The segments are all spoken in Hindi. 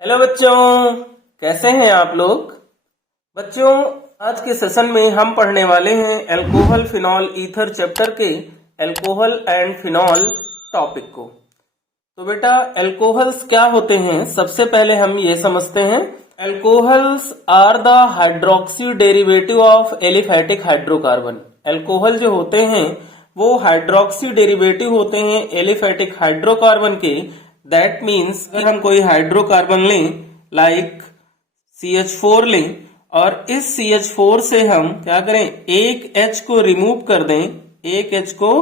हेलो बच्चों, कैसे हैं आप लोग। बच्चों, आज के सेशन में हम पढ़ने वाले हैं अल्कोहल फिनॉल ईथर चैप्टर के अल्कोहल एंड फिनॉल टॉपिक को। तो बेटा, अल्कोहल्स क्या होते हैं, सबसे पहले हम ये समझते हैं। Alcohols are the hydroxy derivative of aliphatic hydrocarbon. Alcohol जो होते हैं वो हाइड्रोक्सी डेरिवेटिव होते हैं एलिफैटिक हाइड्रोकार्बन के। दैट मीन्स अगर हम कोई हाइड्रोकार्बन लें लाइक CH4 लें और इस CH4 से हम क्या करें, एक H को रिमूव कर दें, एक H को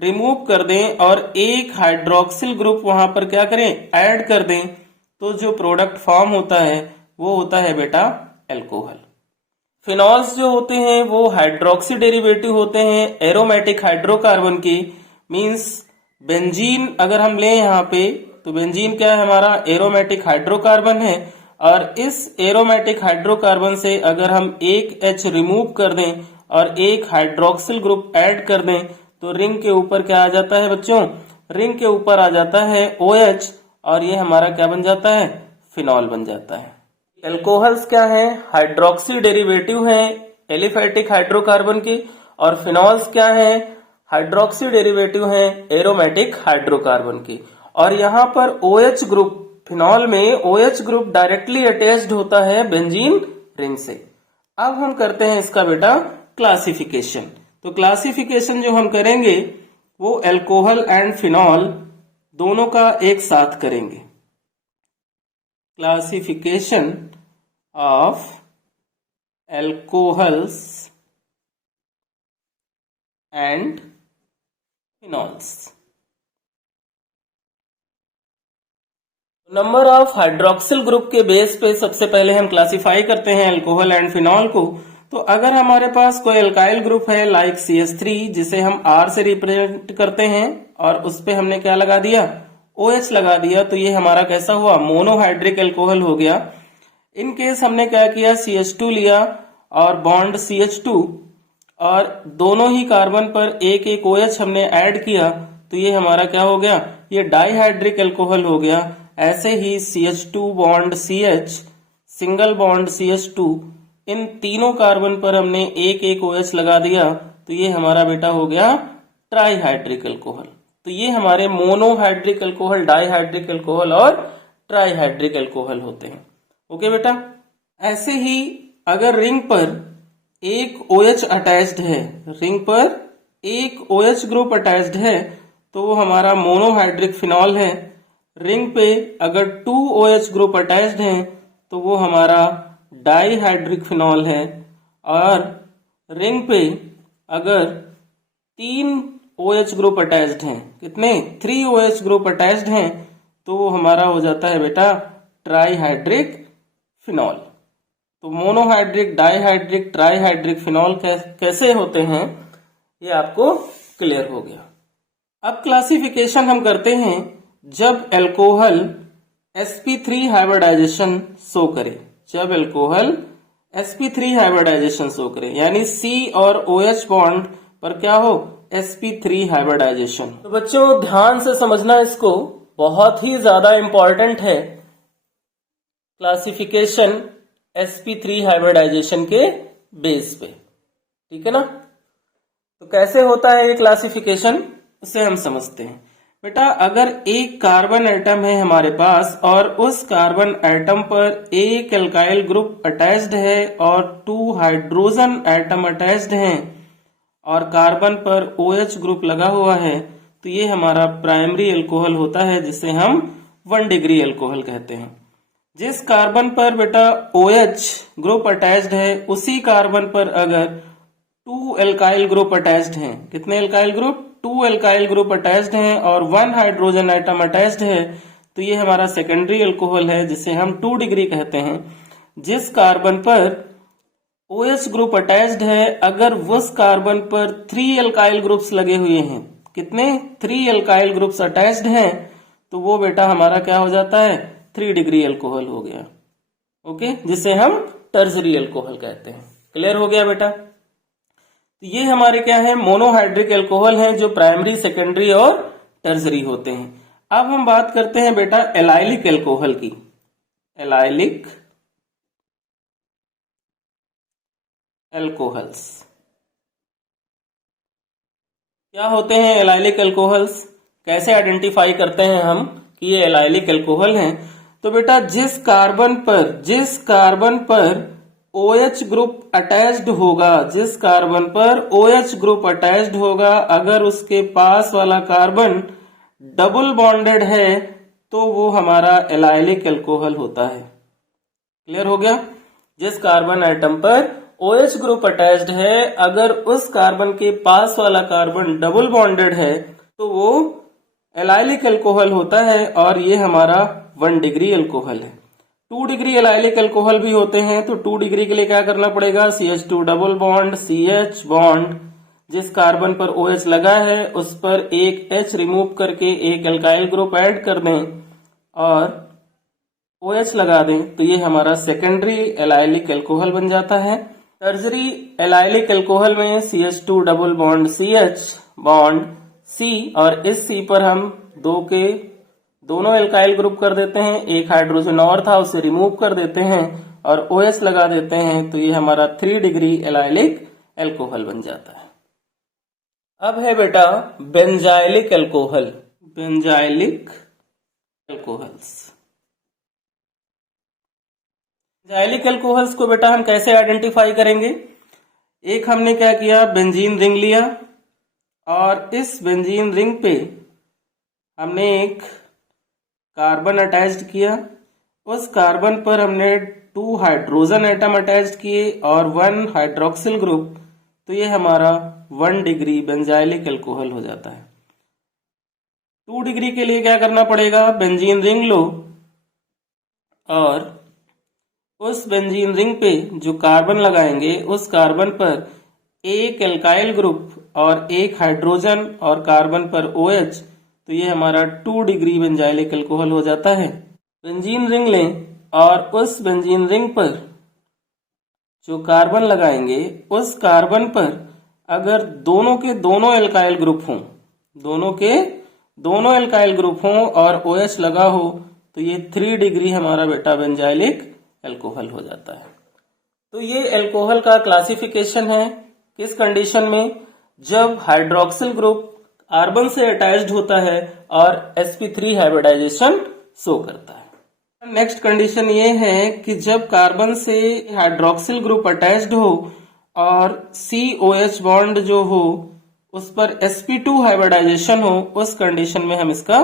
रिमूव कर दें और एक हाइड्रोक्सिल ग्रुप वहां पर क्या करें, ऐड कर दें, तो जो प्रोडक्ट फॉर्म होता है वो होता है बेटा अल्कोहल। फिनॉल्स जो होते हैं वो हाइड्रोक्सी डेरिवेटिव होते हैं एरोमेटिक हाइड्रोकार्बन की। मींस बेंजीन अगर हम लें यहाँ पे, तो बेंजीन क्या है, हमारा एरोमेटिक हाइड्रोकार्बन है। और इस एरोमेटिक हाइड्रोकार्बन से अगर हम एक H रिमूव कर दें और एक हाइड्रोक्सिल ग्रुप ऐड कर दें, तो रिंग के ऊपर क्या आ जाता है बच्चों, रिंग के ऊपर आ जाता है OH और ये हमारा क्या बन जाता है, फिनॉल बन जाता है। अल्कोहल्स क्या है, हाइड्रोक्सी डेरिवेटिव है एलिफैटिक हाइड्रोकार्बन की, और फिनॉल्स क्या है, हाइड्रोक्सी डेरिवेटिव है एरोमेटिक हाइड्रोकार्बन की। और यहाँ पर OH ग्रुप, फिनॉल में OH ग्रुप डायरेक्टली अटैच्ड होता है बेंजीन रिंग से। अब हम करते हैं इसका बेटा क्लासिफिकेशन। तो क्लासिफिकेशन जो हम करेंगे वो अल्कोहल एंड फिनॉल दोनों का एक साथ करेंगे। Classification of alcohols and phenols. Number of hydroxyl group के बेस पे सबसे पहले हम क्लासिफाई करते हैं अल्कोहल एंड फिनॉल को। तो अगर हमारे पास कोई अल्काइल ग्रुप है लाइक CH3 जिसे हम R से रिप्रेजेंट करते हैं और उस पे हमने क्या लगा दिया, OH लगा दिया, तो ये हमारा कैसा हुआ, मोनोहाइड्रिक अल्कोहल हो गया। इन केस हमने क्या किया, CH2 लिया और बॉन्ड CH2 और दोनों ही कार्बन पर एक एक OH हमने ऐड किया, तो ये हमारा क्या हो गया, ये डाइहाइड्रिक अल्कोहल हो गया। ऐसे ही CH2 bond CH, single bond CH2, इन तीनों कार्बन पर हमने एक एक OH लगा दिया, तो ये हमारा बेटा हो गया ट्राइहाइड्रिक अल्कोहल। तो ये हमारे मोनोहाइड्रिक अल्कोहल, डाइहाइड्रिक अल्कोहल और ट्राइहाइड्रिक अल्कोहल होते हैं। ओके बेटा, ऐसे ही अगर रिंग पर एक OH अटैच्ड है, रिंग पर एक OH ग्रुप अटैच्ड है, तो वो हमारा मोनोहाइड्रिक फिनॉल है। रिंग पे अगर 2 OH ग्रुप अटैच्ड हैं, तो वो हमारा डाइहाइड्रिक फिनॉल है। और रिंग पे अगर 3 OH ग्रुप अटैच्ड हैं, कितने, 3 OH ग्रुप अटैच्ड हैं, तो वो हमारा हो जाता है बेटा ट्राइहाइड्रिक फिनॉल। तो मोनोहाइड्रिक, डाइहाइड्रिक, ट्राइहाइड्रिक फिनॉल कैसे होते हैं ये आपको क्लियर हो गया। अब क्लासिफिकेशन हम करते हैं जब अल्कोहल sp3 हाइब्रिडाइजेशन शो करे, जब अल्कोहल sp3 हाइब्रिडाइजेशन शो करे, यानी C और OH बॉन्ड पर क्या हो, sp3 हाइब्रिडाइजेशन। तो बच्चों ध्यान से समझना, इसको बहुत ही ज्यादा इंपॉर्टेंट है क्लासिफिकेशन sp3 हाइब्रिडाइजेशन के बेस पे, ठीक है ना। तो कैसे होता है ये क्लासिफिकेशन, उसे हम समझते हैं। बेटा, अगर एक कार्बन एटम है हमारे पास और उस कार्बन एटम पर एक अल्काइल ग्रुप अटैच्ड है और 2 हाइड्रोजन एटम अटैच्ड हैं और कार्बन पर OH ग्रुप लगा हुआ है, तो ये हमारा प्राइमरी अल्कोहल होता है, जिसे हम 1 डिग्री अल्कोहल कहते हैं। जिस कार्बन पर बेटा OH ग्रुप अटैच्ड है, उसी कार्बन पर अगर 2 अल्काइल ग्रुप अटैच्ड हैं, कितने alkyl group, 2 alkyl group attached हैं और 1 हाइड्रोजन एटम अटैच्ड है, तो ये हमारा सेकेंडरी अल्कोहल है, जिसे हम 2 डिग्री कहते हैं। जिस कार्बन पर OH ग्रुप अटैच्ड है, अगर उस कार्बन पर 3 अल्काइल ग्रुप्स लगे हुए हैं, कितने, 3 अल्काइल ग्रुप्स अटैच्ड हैं, तो वो बेटा हमारा क्या हो जाता है, 3 डिग्री अल्कोहल हो गया। ओके, जिसे हम टर्सरी अल्कोहल कहते हैं। क्लियर हो गया बेटा। तो ये हमारे क्या है, मोनोहाइड्रिक अल्कोहल हैं, जो प्राइमरी, सेकेंडरी और टर्सरी होते हैं। अब हम बात करते हैं बेटा एलाइलिक अल्कोहल की। Allylic alcohols. क्या होते हैं एलाइलिक एल्कोहल्स, कैसे आइडेंटिफाई करते हैं हम कि ये एलाइलिक एल्कोहल हैं? तो बेटा जिस कार्बन पर OH ग्रुप अटैच्ड होगा, जिस कार्बन पर OH ग्रुप अटैच्ड होगा, अगर उसके पास वाला कार्बन डबल बॉन्डेड है तो वो हमारा एलाइलिक एल्कोहल होता है। क्लियर हो गया? जिस कार्बन एटम पर OH ग्रुप अटैच्ड है, अगर उस कार्बन के पास वाला कार्बन डबल बॉन्डेड है तो वो एलाइलिक एल्कोहल होता है, और ये हमारा 1 डिग्री एल्कोहल है। 2 डिग्री एलाइलिक एल्कोहल भी होते हैं, तो 2 डिग्री के लिए क्या करना पड़ेगा? CH2 double bond CH bond, जिस कार्बन पर OH लगा है उस पर एक H रिमूव करके एक एल्काइल ग्रुप ऐड कर दें और OH लगा दें, तो ये हमारा सेकेंडरी एलाइलिक एल्कोहल बन जाता है। टर्जरी एलाइलिक एल्कोहल में CH2 double bond CH bond C, और इस C पर हम दोनों एल्काइल ग्रुप कर देते हैं, एक हाइड्रोजन और था उसे रिमूव कर देते हैं और OH लगा देते हैं, तो ये हमारा 3 डिग्री एलाइलिक एल्कोहल बन जाता है। अब है बेटा benzylic alcohol, benzylic alcohols. Benzylic alcohols को बेटा हम कैसे आइडेंटिफाई करेंगे? एक हमने क्या किया, बेंजीन रिंग लिया और इस बेंजीन रिंग पे हमने एक कार्बन अटैच्ड किया, उस कार्बन पर हमने 2 हाइड्रोजन एटम अटैच्ड किए और 1 हाइड्रोक्सिल ग्रुप, तो ये हमारा 1 डिग्री बेंजाइलिक एल्कोहल हो जाता है। 2 डिग्री के लिए क्या करना पड़ेगा? बेंजीन रिंग लो और उस बेंजीन रिंग पे जो कार्बन लगाएंगे उस कार्बन पर एक एल्काइल ग्रुप और एक हाइड्रोजन और कार्बन पर OH, तो ये हमारा 2 डिग्री बेंजाइलिक एल्कोहल हो जाता है। बेंजीन रिंग लें और उस बेंजीन रिंग पर जो कार्बन लगाएंगे उस कार्बन पर अगर दोनों के दोनों एल्काइल ग्रुप हों, दोनों के दोनों एल्काइल ग्रुप हों और OH लगा हो, तो ये 3 डिग्री हमारा बेटा बेंजाइलिक एल्कोहल हो जाता है। तो ये एल्कोहल का क्लासिफिकेशन है। किस कंडीशन में? जब हाइड्रोक्सिल ग्रुप कार्बन से अटैच्ड होता है और sp3 हाइब्रिडाइजेशन शो करता है। नेक्स्ट कंडीशन ये है कि जब कार्बन से हाइड्रोक्सिल ग्रुप अटैच्ड हो और COH बॉन्ड जो हो उस पर sp2 हाइब्रिडाइजेशन हो, उस कंडीशन में हम इसका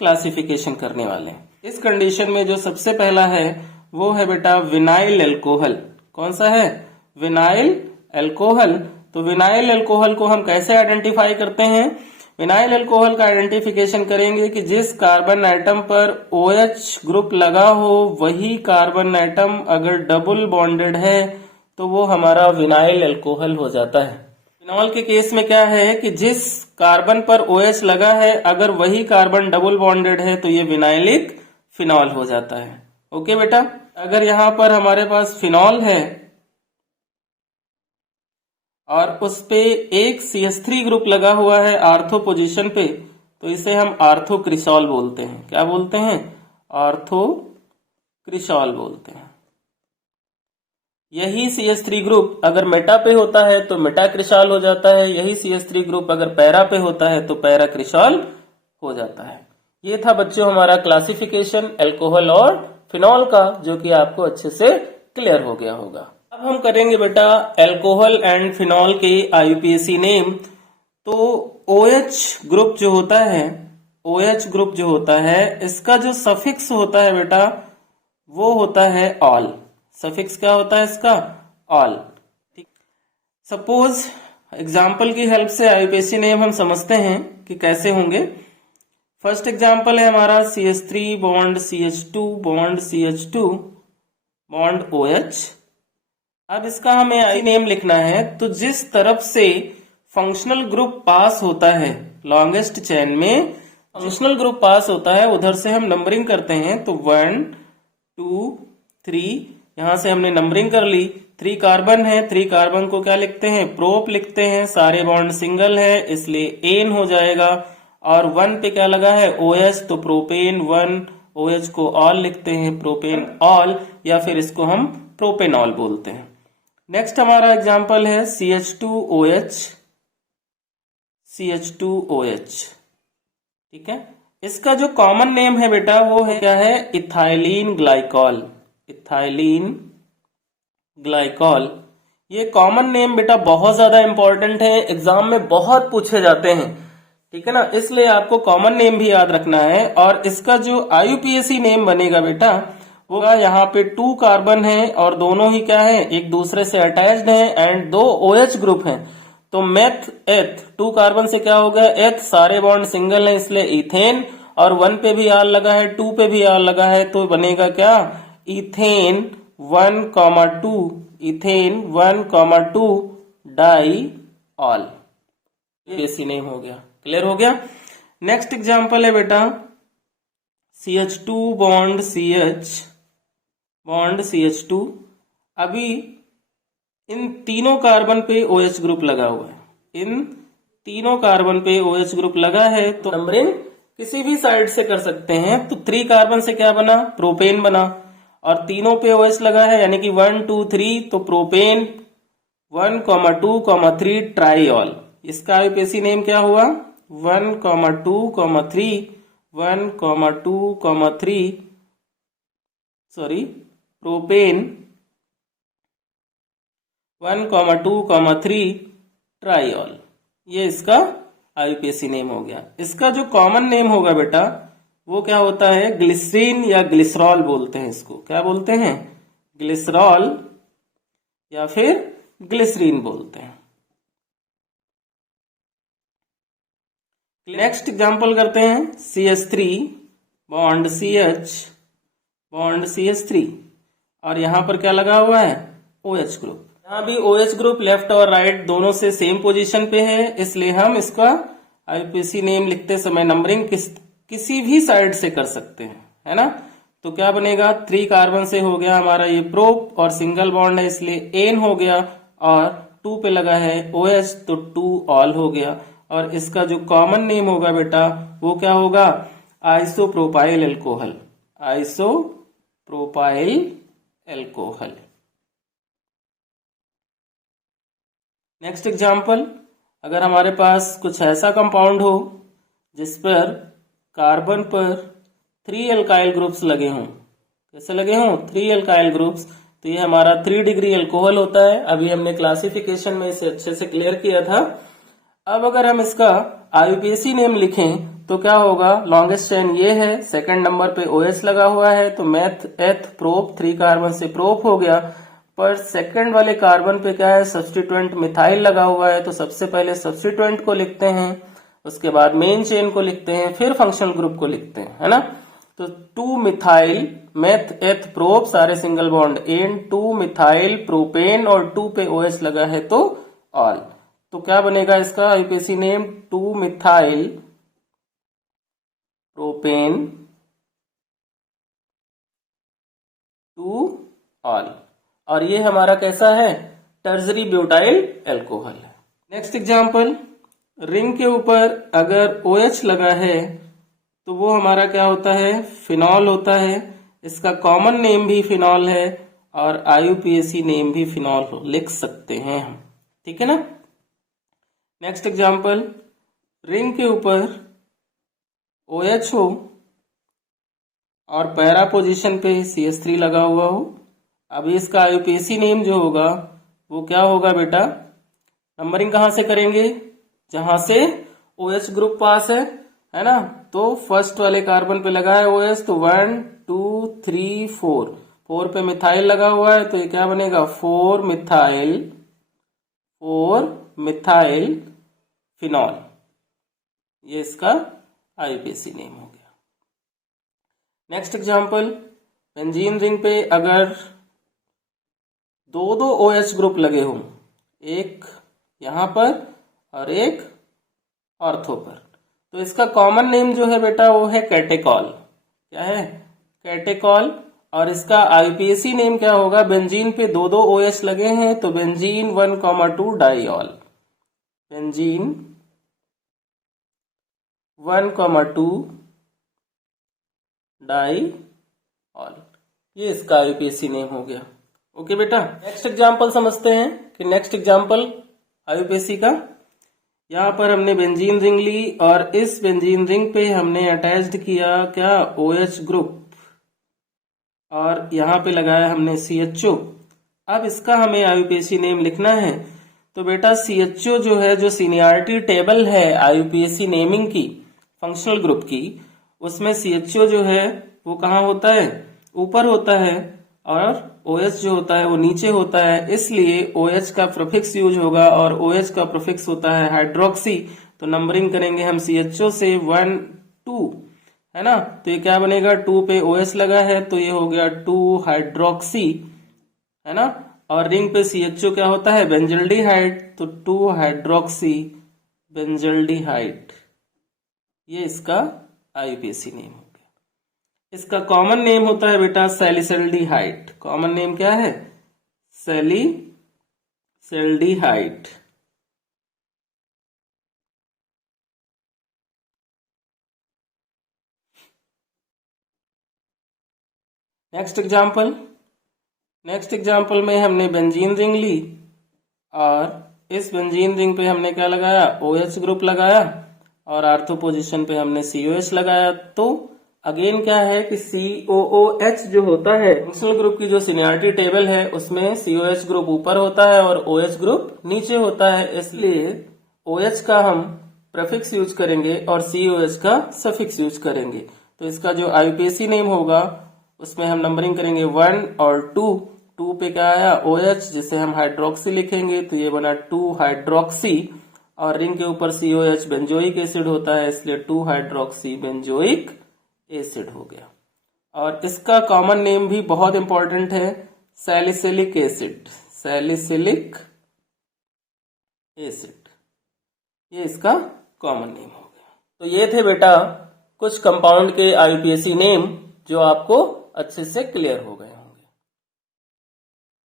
क्लासिफिकेशन करने वाले हैं। इस कंडीशन में जो सबसे पहला है वो है बेटा विनाइल एल्कोहल। कौन सा है? Vinyl alcohol. तो विनाइल एल्कोहल को हम कैसे आइडेंटिफाई करते हैं? विनाइल एल्कोहल का आइडेंटिफिकेशन करेंगे कि जिस कार्बन एटम पर OH ग्रुप लगा हो वही कार्बन एटम अगर डबल बॉन्डेड है तो वो हमारा विनाइल एल्कोहल हो जाता है। फिनॉल के केस में क्या है कि जिस कार्बन पर OH लगा है अगर वही कार्बन डबल बॉन्डेड है तो ये विनाइलिक फिनॉल हो जाता है। ओके बेटा, अगर यहां पर हमारे पास फिनॉल है और उस पे एक CH3 ग्रुप लगा हुआ है आर्थो पोजीशन पे, तो इसे हम आर्थो क्रिसॉल बोलते हैं। क्या बोलते हैं? आर्थो क्रिसॉल बोलते हैं। यही CH3 ग्रुप अगर मेटा पे होता है तो मेटा क्रिसॉल हो जाता है, यही CH3 ग्रुप अगर पैरा पे होता है तो पैरा क्रिसॉल हो जाता है। ये था बच्चों हमारा क्लासिफिकेशन एल्कोहल और फिनॉल का, जो कि आपको अच्छे से क्लियर हो गया होगा। अब हम करेंगे बेटा एल्कोहल एंड फिनॉल के IUPAC नेम। तो OH ग्रुप जो होता है, OH ग्रुप जो होता है इसका जो सफिक्स होता है बेटा वो होता है ऑल। सफिक्स क्या होता है इसका? ऑल। ठीक, सपोज एग्जाम्पल की हेल्प से IUPAC नेम हम समझते हैं कि कैसे होंगे। फर्स्ट एग्जाम्पल है हमारा CH3 bond CH2 bond CH2 bond OH। अब इसका हमें आई नेम लिखना है, तो जिस तरफ से फंक्शनल ग्रुप पास होता है लॉन्गेस्ट चेन में फंक्शनल ग्रुप पास होता है उधर से हम नंबरिंग करते हैं। तो 1 2 3, यहां से हमने नंबरिंग कर ली। 3 कार्बन है, 3 कार्बन को क्या लिखते हैं? प्रोप लिखते हैं। सारे बॉन्ड सिंगल है इसलिए एन हो जाएगा। और 1 पे क्या लगा है? OH, तो प्रोपेन 1 OH को ऑल लिखते हैं, प्रोपेन ऑल, या फिर इसको हम प्रोपेनॉल बोलते हैं। नेक्स्ट हमारा एग्जाम्पल है CH2OH, CH2OH, ठीक है। इसका जो कॉमन नेम है बेटा वो है क्या है, इथाइलिन ग्लाइकॉल, इथाइलिन ग्लाइकॉल। ये कॉमन नेम बेटा बहुत ज्यादा इंपॉर्टेंट है, एग्जाम में बहुत पूछे जाते हैं, ठीक है ना, इसलिए आपको कॉमन नेम भी याद रखना है। और इसका जो IUPAC नेम बनेगा बेटा वो यहाँ पे 2 कार्बन है और दोनों ही क्या है, एक दूसरे से अटैच्ड है एंड 2 OH ग्रुप हैं। तो मेथ एथ, 2 कार्बन से क्या हो गया एथ, सारे बॉन्ड सिंगल है इसलिए इथेन, और 1 पे भी आर लगा है, 2 पे भी आर लगा है, तो बनेगा क्या, इथेन 1,2, इथेन 1,2 डाई ऑल। बेसी नेम हो गया, क्लियर हो गया। नेक्स्ट एग्जांपल है बेटा CH2 bond CH, bond CH2। अभी इन तीनों कार्बन पे OH ग्रुप लगा हुआ है, इन तीनों कार्बन पे OH ग्रुप लगा है, तो नंबरिंग किसी भी साइड से कर सकते हैं। तो 3 कार्बन से क्या बना, प्रोपेन बना, और तीनों पे OH लगा है यानी कि 1 2 3, तो प्रोपेन 1,2,3 ट्राईऑल। इसका IUPAC नेम क्या हुआ, 1,2,3, 1,2,3 सॉरी प्रोपेन 1,2,3 ट्राईऑल। ये इसका IUPAC नेम हो गया। इसका जो कॉमन नेम होगा बेटा वो क्या होता है, ग्लिसरीन या ग्लिसरॉल बोलते हैं इसको, क्या बोलते हैं, ग्लिसरॉल या फिर ग्लिसरीन बोलते हैं। नेक्स्ट एग्जांपल करते हैं CH3 bond CH, bond CH3, और यहां पर क्या लगा हुआ है, OH ग्रुप। यहां भी OH ग्रुप लेफ्ट और राइट दोनों से सेम पोजीशन पे है, इसलिए हम इसका IUPAC नेम लिखते समय नंबरिंग किसी भी साइड से कर सकते हैं, है ना। तो क्या बनेगा, 3 कार्बन से हो गया हमारा ये प्रोप, और सिंगल बॉन्ड है इसलिए एन हो गया, और 2 पे लगा है OH तो 2 ऑल हो गया। और इसका जो कॉमन नेम होगा बेटा वो क्या होगा, isopropyl alcohol, isopropyl alcohol. Next example, अगर हमारे पास कुछ ऐसा कंपाउंड हो जिस पर कार्बन पर 3 एल्काइल ग्रुप्स लगे हों, कैसे लगे हों, 3 एल्काइल ग्रुप्स, तो ये हमारा 3 डिग्री एल्कोहल होता है। अभी हमने क्लासिफिकेशन में इसे अच्छे से क्लियर किया था। अब अगर हम इसका IUPAC नेम लिखें तो क्या होगा, लॉन्गेस्ट चेन ये है, सेकंड नंबर पे OH लगा हुआ है, तो मेथ एथ प्रोप, 3 कार्बन से प्रोप हो गया, पर सेकंड वाले कार्बन पे क्या है, सब्स्टिट्यूएंट मिथाइल लगा हुआ है, तो सबसे पहले सब्स्टिट्यूएंट को लिखते हैं, उसके बाद मेन चेन को लिखते हैं, फिर फंक्शनल ग्रुप को लिखते हैं, है ना। तो 2 मिथाइल मेथ एथ प्रोप, सारे single bond ane, 2 methyl propane, और 2 पे OH लगा है तो ऑल। तो क्या बनेगा इसका IUPAC name, 2 methyl propane 2 all, और ये हमारा कैसा है, टर्जरी ब्यूटाइल एल्कोहल है। नेक्स्ट एग्जांपल, रिंग के ऊपर अगर OH लगा है तो वो हमारा क्या होता है, फिनॉल होता है। इसका कॉमन नेम भी फिनॉल है और IUPAC नेम भी फिनॉल लिख सकते हैं हम, ठीक है ना। नेक्स्ट एग्जांपल, रिंग के ऊपर OH हो और पैरा पोजीशन पे CH3 लगा हुआ हो। अभी इसका IUPAC नेम जो होगा वो क्या होगा बेटा, नंबरिंग कहां से करेंगे, जहां से OH ग्रुप पास है ना। तो फर्स्ट वाले कार्बन पे लगा है OH, तो 1 2 3 4, 4 पे मिथाइल लगा हुआ है, तो ये क्या बनेगा, 4 मिथाइल फिनॉल। ये इसका IUPAC नेम हो गया। नेक्स्ट एग्जांपल, बेंजीन रिंग पे अगर 2 OH ग्रुप लगे हों, एक यहां पर और एक ऑर्थो पर, तो इसका कॉमन नेम जो है बेटा वो है कैटेकॉल, क्या है, कैटेकॉल। और इसका IUPAC नेम क्या होगा, बेंजीन पे 2 OH लगे हैं तो बेंजीन 1,2 डाईऑल, बेंजीन 1,2 डाइऑल। ये इसका आईयूपीएसी नेम हो गया। ओके बेटा, नेक्स्ट एग्जांपल समझते हैं कि नेक्स्ट एग्जांपल आईयूपीएसी का। यहाँ पर हमने बेंजीन रिंग ली और इस बेंजीन रिंग पे हमने अटैच्ड किया क्या, OH ग्रुप, और यहाँ पे लगाया हमने CHO। अब इसका हमें आईयूपीएसी नेम लिखना है। तो बेटा CHO जो है, जो सीनियरिटी टेबल है आईयूपीएसी नेमिंग की फंक्शनल ग्रुप की, उसमें CHO जो है वो कहाँ होता है, ऊपर होता है, और OH जो होता है वो नीचे होता है। इसलिए OH का प्रीफिक्स यूज होगा और OH का प्रीफिक्स होता है हाइड्रोक्सी। तो नंबरिंग करेंगे हम CHO से 1 2, है ना। तो ये क्या बनेगा, 2 पे OH लगा है तो ये हो गया 2 हाइड्रोक्सी, है ना। और रिंग पे CHO क्या होता है, बेंजल्डिहाइड, तो 2 हाइड्रोक्सी बेंजल्डिहाइड। ये इसका आईयूपीएसी नेम हो गया। इसका कॉमन नेम होता है बेटा सैलिसिल्डिहाइड। कॉमन नेम क्या है, सैलिसिल्डिहाइड। नेक्स्ट एग्जाम्पल में हमने बेंजीन रिंग ली और इस बेंजीन रिंग पे हमने क्या लगाया, OH ग्रुप लगाया, और आर्थो पोजीशन पे हमने COH लगाया। तो अगेन क्या है कि COOH जो होता है फंक्शनल ग्रुप की जो सीनियरिटी टेबल है उसमें COH ग्रुप ऊपर होता है और OH ग्रुप नीचे होता है। इसलिए OH का हम प्रीफिक्स यूज करेंगे और COH का सफिक्स यूज करेंगे। तो इसका जो आईयूपीएसी नेम होगा उसमें हम नंबरिंग करेंगे 1 और 2। 2 पे क्या आया, OH, जिसे हम हाइड्रोक्सी लिखेंगे, तो ये बना 2 हाइड्रोक्सी, और रिंग के ऊपर COH बेंजोइक एसिड होता है इसलिए 2 हाइड्रोक्सी बेंजोइक एसिड हो गया। और इसका कॉमन नेम भी बहुत इंपॉर्टेंट है, सैलिसिलिक एसिड। सैलिसिलिक एसिड, ये इसका कॉमन नेम हो गया। तो ये थे बेटा कुछ कंपाउंड के आईयूपीएसी नेम जो आपको अच्छे से क्लियर हो गए।